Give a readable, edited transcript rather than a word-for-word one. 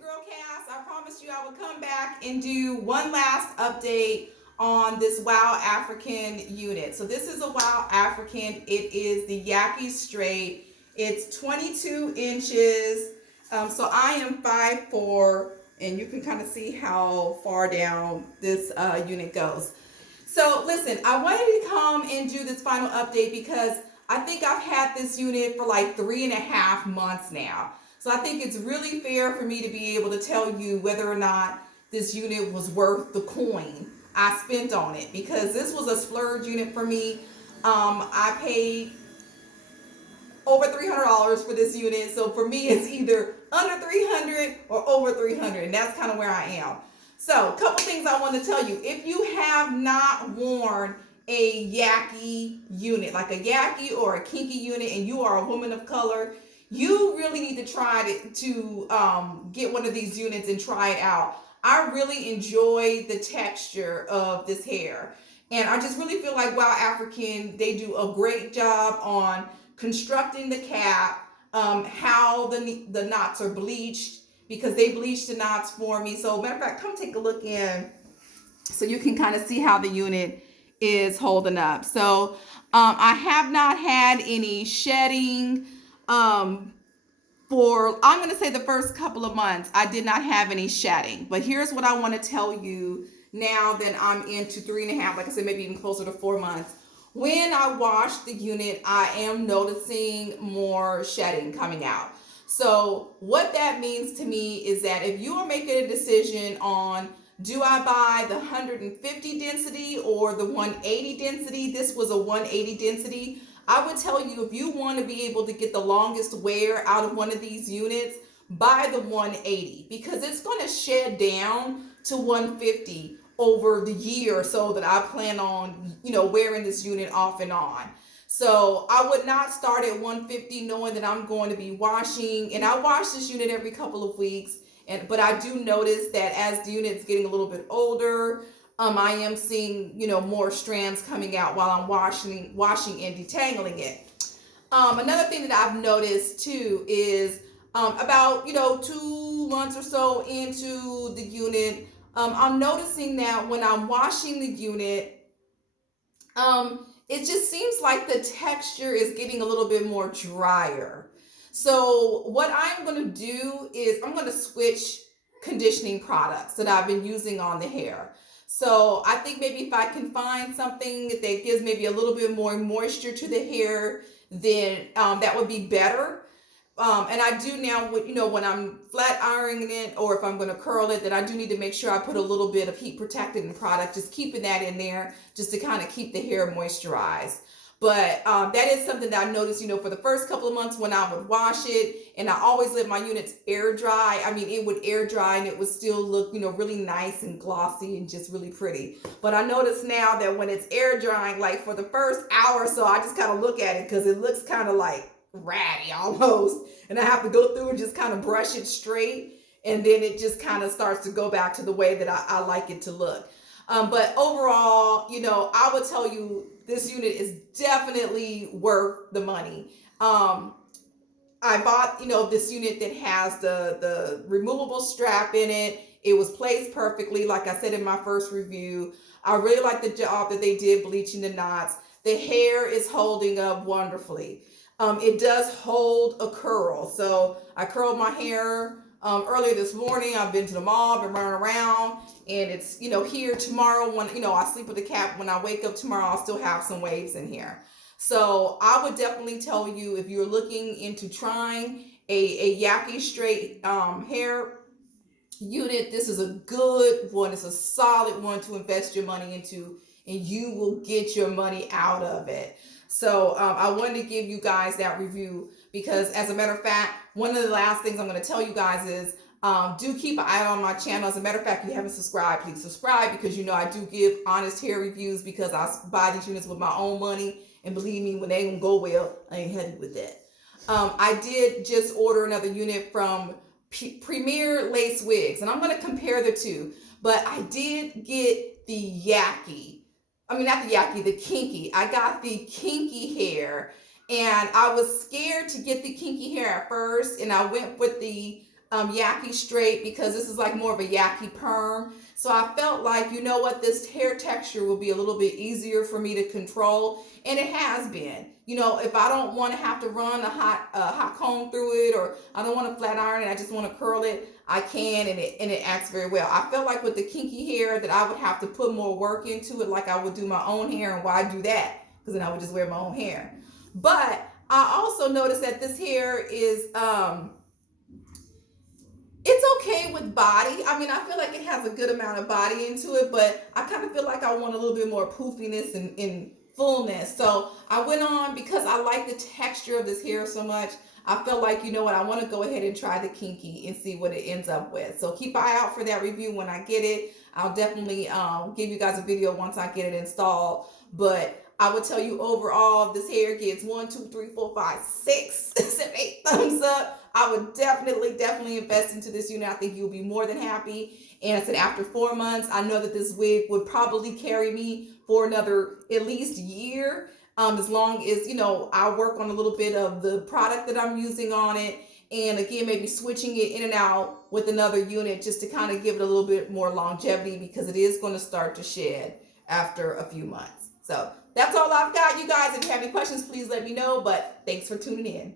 Girl Cass. I promised you I would come back and do one last update on this Wowafrican unit. So this is a Wowafrican. It is the Yaki Straight. It's 22 inches. So I am 5'4", and you can kind of see how far down this unit goes. So listen, I wanted to come and do this final update because I think I've had this unit for like 3.5 months now. So I think it's really fair for me to be able to tell you whether or not this unit was worth the coin I spent on it, because this was a splurge unit for me. I paid over $300 for this unit. So for me, it's either under 300 or over 300, and that's kind of where I am. So a couple things I want to tell you. If you have not worn a yaki unit, like a yaki or a kinky unit, and you are a woman of color, you really need to try to get one of these units and try it out. I really enjoy the texture of this hair. And I just really feel like Wowafrican, they do a great job on constructing the cap, how the knots are bleached, because they bleached the knots for me. So matter of fact, come take a look in so you can kind of see how the unit is holding up. So I have not had any shedding. I'm going to say the first couple of months, I did not have any shedding. But here's what I want to tell you now that I'm into 3.5, like I said, maybe even closer to 4 months. When I wash the unit, I am noticing more shedding coming out. So what that means to me is that if you are making a decision on, do I buy the 150 density or the 180 density? This was a 180 density. I would tell you, if you want to be able to get the longest wear out of one of these units, buy the 180, because it's going to shed down to 150 over the year or so that I plan on, wearing this unit off and on. So I would not start at 150 knowing that I'm going to be washing, and I wash this unit every couple of weeks. But I do notice that as the unit's getting a little bit older, I am seeing, more strands coming out while I'm washing and detangling it. Another thing that I've noticed too is about 2 months or so into the unit, I'm noticing that when I'm washing the unit, it just seems like the texture is getting a little bit more drier. So what I'm going to do is I'm going to switch conditioning products that I've been using on the hair. So I think maybe if I can find something that gives maybe a little bit more moisture to the hair, then that would be better. And I do now, when I'm flat ironing it, or if I'm going to curl it, then I do need to make sure I put a little bit of heat protectant product, just keeping that in there just to kind of keep the hair moisturized. But that is something that I noticed, for the first couple of months when I would wash it, and I always let my units air dry. I mean, it would air dry and it would still look, really nice and glossy and just really pretty. But I notice now that when it's air drying, like for the first hour or so, I just kind of look at it because it looks kind of like ratty almost. And I have to go through and just kind of brush it straight. And then it just kind of starts to go back to the way that I like it to look. But overall, I would tell you this unit is definitely worth the money. I bought, this unit that has the removable strap in it. It was placed perfectly, like I said in my first review. I really like the job that they did bleaching the knots. The hair is holding up wonderfully. It does hold a curl. So I curled my hair earlier this morning. I've been to the mall, been running around, and it's, here tomorrow when, I sleep with the cap. When I wake up tomorrow, I'll still have some waves in here. So I would definitely tell you, if you're looking into trying a yaki straight hair unit, this is a good one. It's a solid one to invest your money into, and you will get your money out of it. So I wanted to give you guys that review because, as a matter of fact, one of the last things I'm going to tell you guys is do keep an eye on my channel. As a matter of fact, if you haven't subscribed, please subscribe, because I do give honest hair reviews, because I buy these units with my own money, and believe me, when they don't go well, I ain't happy with that. I did just order another unit from Premier Lace Wigs, and I'm going to compare the two, but I did get the yaki. I mean, not the yaki, the kinky. I got the kinky hair, and I was scared to get the kinky hair at first, and I went with the yaki straight because this is like more of a yaki perm. So I felt like, you know what, this hair texture will be a little bit easier for me to control, and it has been. You know, if I don't want to have to run a hot comb through it, or I don't want to flat iron it, I just want to curl it, I can, and it acts very well. I felt like with the kinky hair that I would have to put more work into it, like I would do my own hair, and why do that? Because then I would just wear my own hair. But I also noticed that this hair is it's okay with body. I mean, I feel like it has a good amount of body into it, but I kind of feel like I want a little bit more poofiness and fullness. So I went on because I like the texture of this hair so much. I felt like, you know what, I want to go ahead and try the kinky and see what it ends up with. So keep an eye out for that review when I get it. I'll definitely give you guys a video once I get it installed. But I would tell you overall, this hair gets 1, 2, 3, 4, 5, 6, 7, 8 thumbs up. I would definitely invest into this unit. I think you'll be more than happy. And I said after 4 months, I know that this wig would probably carry me for another at least year. As long as, you know, I work on a little bit of the product that I'm using on it. And again, maybe switching it in and out with another unit just to kind of give it a little bit more longevity, because it is going to start to shed after a few months. So that's all I've got, you guys. If you have any questions, please let me know. But thanks for tuning in.